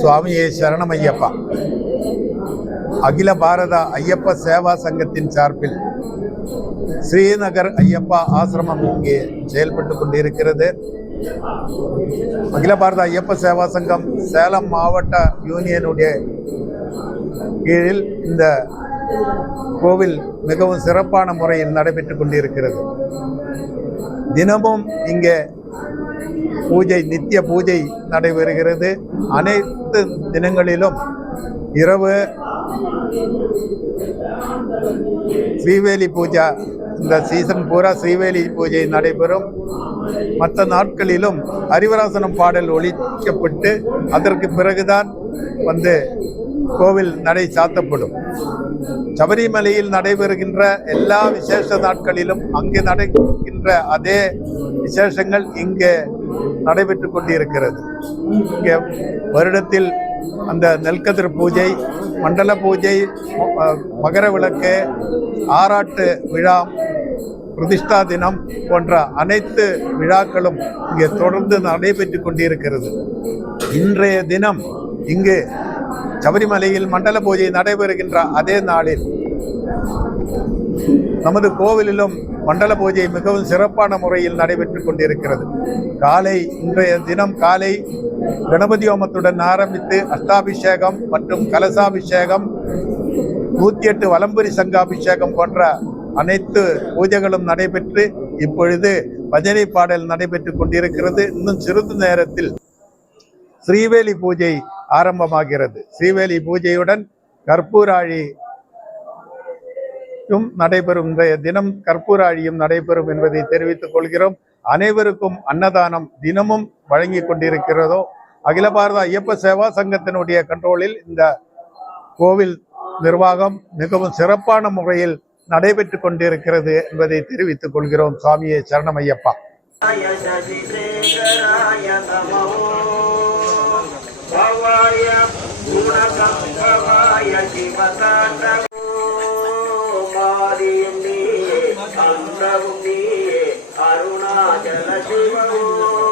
சுவாமியே சரணம் ஐயப்பா அகில பாரத ஐயப்ப சேவா சங்கத்தின் சார்பில் ஸ்ரீநகர் ஐயப்பா ஆசிரமம் இங்கே செயல்பட்டு கொண்டிருக்கிறது. அகில பாரத ஐயப்ப சேவா சங்கம் சேலம் மாவட்ட யூனியனுடைய கீழில் இந்த கோவில் மிகவும் சிறப்பான முறையில் நடைபெற்று கொண்டிருக்கிறது. தினமும் இங்கே பூஜை நித்திய பூஜை நடைபெறுகிறது. அனைத்து தினங்களிலும் இரவு ஸ்ரீவேலி பூஜா இந்த சீசன் பூரா ஸ்ரீவேலி பூஜை நடைபெறும். மற்ற நாட்களிலும் ஹரிவராசனம் பாடல் ஒழிக்கப்பட்டு அதற்கு பிறகுதான் வந்து கோவில் நடை சாத்தப்படும். சபரிமலையில் நடைபெறுகின்ற எல்லா விசேஷ நாட்களிலும் அங்கு நடக்கின்ற அதே விசேஷங்கள் இங்கே நடைபெற்று கொண்டிருக்கிறது. இங்கே வருடத்தில் அந்த நெல்கதிர் பூஜை மண்டல பூஜை மகர விளக்கு ஆராட்டு விழா பிரதிஷ்டா தினம் போன்ற அனைத்து விழாக்களும் இங்கே தொடர்ந்து நடைபெற்று கொண்டிருக்கிறது. இன்றைய தினம் இங்கு சபரிமலையில் மண்டல பூஜை நடைபெறுகின்ற அதே நாளில் நமது கோவிலிலும் மண்டல பூஜை மிகவும் சிறப்பான முறையில் நடைபெற்றுக் கொண்டிருக்கிறது காலை இன்றைய தினம் காலை கணபதி ஹோமத்துடன் ஆரம்பித்து அஷ்டாபிஷேகம் மற்றும் கலசாபிஷேகம் நூத்தி எட்டு வலம்புரி சங்காபிஷேகம் போன்ற அனைத்து பூஜைகளும் நடைபெற்று இப்பொழுது பஜனை பாடல் நடைபெற்றுக் கொண்டிருக்கிறது இன்னும் சிறிது நேரத்தில் ஸ்ரீவேலி பூஜை ஆரம்பமாகிறது. ஸ்ரீவேலி பூஜையுடன் கற்பூராழியும் நடைபெறும். இன்றைய தினம் கற்பூராழியும் நடைபெறும் என்பதை தெரிவித்துக் கொள்கிறோம். அனைவருக்கும் அன்னதானம் தினமும் வழங்கி கொண்டிருக்கிறதோ அகில பாரத ஐயப்ப சேவா சங்கத்தினுடைய கண்ட்ரோலில் இந்த கோவில் நிர்வாகம் மிகவும் சிறப்பான முறையில் நடைபெற்றுக் கொண்டிருக்கிறது என்பதை தெரிவித்துக் கொள்கிறோம். சுவாமியே சரணம் शिवाय गुणकम्भवाय शिवताण्डवो मारीं अरुणाचल शिवो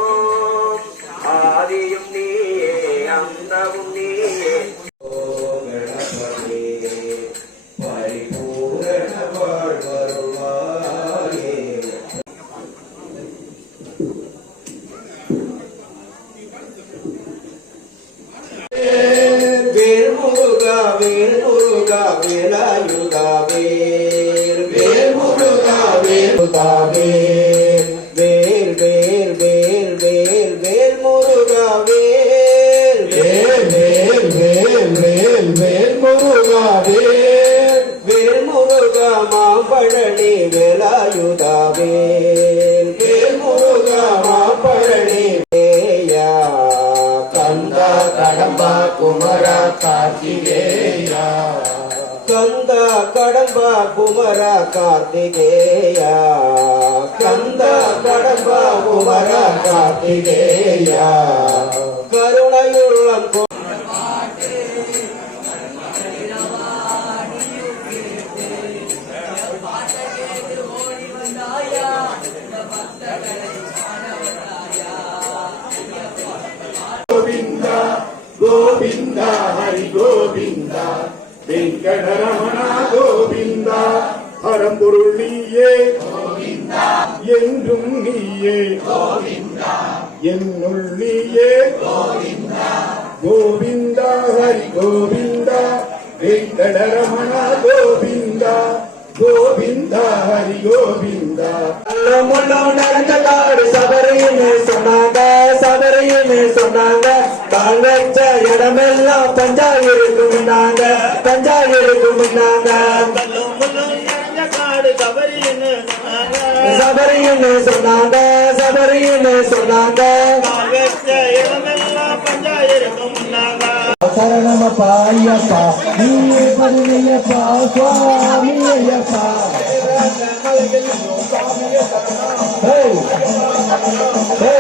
வேல் வேல் வேல் வேல் வேல் வேல் முருகா வேல் வேல் முருகா மாம்பழனி வேலாயுதா வேல் வேல் முருகா மாம்பழனி வேயா. கந்தா கடம்பா குமரா கார்த்திகேயா. கந்தா கடம்பா குமரா கார்த்திகேயா. கந்தா கடம்ப குமர கார்த்திகேயா கருணையுள்ளம் கோவிந்தா கோவிந்தா ஹரி கோவிந்தா வெங்கடரமணா கோவிந்தா பரம்பொருள் நீயே என்றும் நீயே. என்னுள் நீயே கோவிந்த ஹரி கோவிந்த வெங்கடரமண கோவிந்த கோவிந்த ஹரி கோவிந்த முள்ளம் நடந்த காடு சபரின்னு சொன்னாங்க சபரின்னு சொன்னாங்க. கால் வச்ச இடமெல்லாம் பஞ்சா இருக்கும்னாங்க பஞ்சா இருக்கும்னாங்க சபரின்னு சொன்னாங்க சபரின்னு சொன்னாங்க சரணமப்பா ஐயப்பா நீ பருமையப்பா சுவாமி ஐயப்பா Hey! Hey!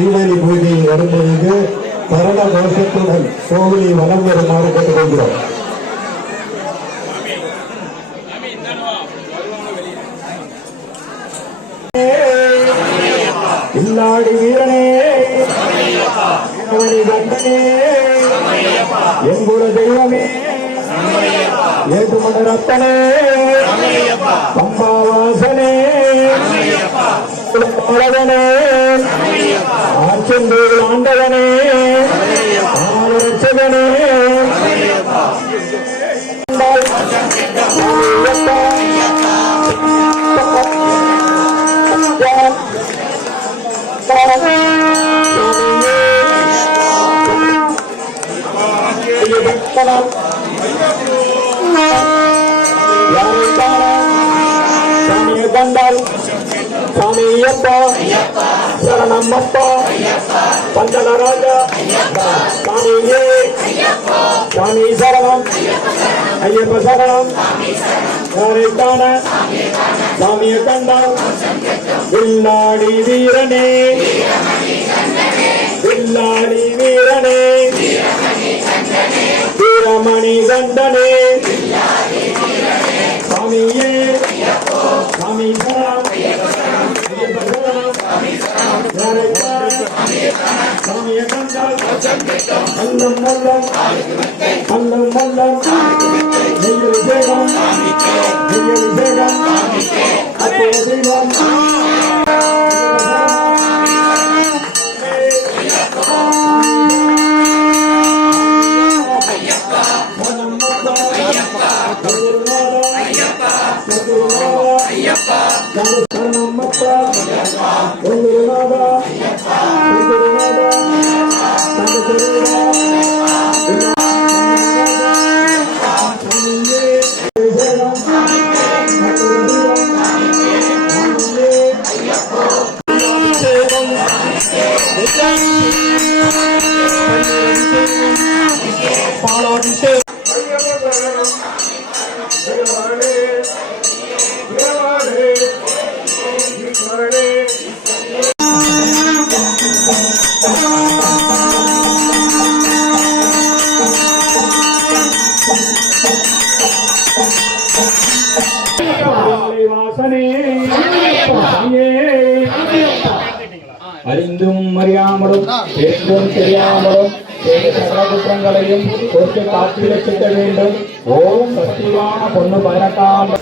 தீவெளி பூஜையில் வரும்பொழுது கரண கோஷத்துடன் கோவிலை வலம் வருமாறு கேட்டுக்கொள்கிறோம். இல்லாடி வீரனே கண்டனே எங்குல தெய்வமே ஏற்றுமண ரத்தனே பம்பாவாசனே பலவனே ஆச்சந்தூர் ஆண்டவனே ஆலரட்சகனே யாரை காண சாமியை கண்டால் சாமி ஐயப்பா சரணம் அப்பா பந்தன ராஜா சாமியே. சாமி சரணம். ஐயப்ப சரணம். யாரை காண? சாமியை கண்டால் வில்லாடி வீரனே. வில்லாடி வீரனே. வீரமணி கண்டனே. அல்லம் மல்லம் அல்லம் மல்லம் Deus. அறிந்தும் அறியாமலும் தெரிந்தும் தெரியாமலும் குற்றங்களையும் பொறுத்து காத்து வச்சுக்க வேண்டும். ஓம் சக்திவான பொண்ணு பதினெட்டாம்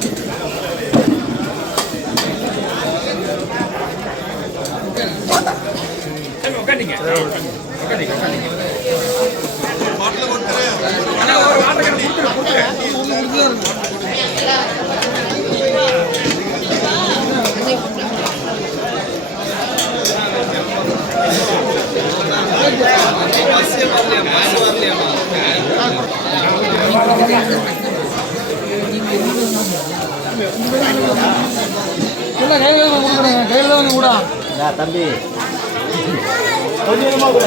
உட்காந்துங்க உட்காந்துங்க உட்காந்துங்க இல்லை கையில் தான் கொடுக்குறேங்க கையில் தான் கூட தம்பி கொஞ்சமாக கூட.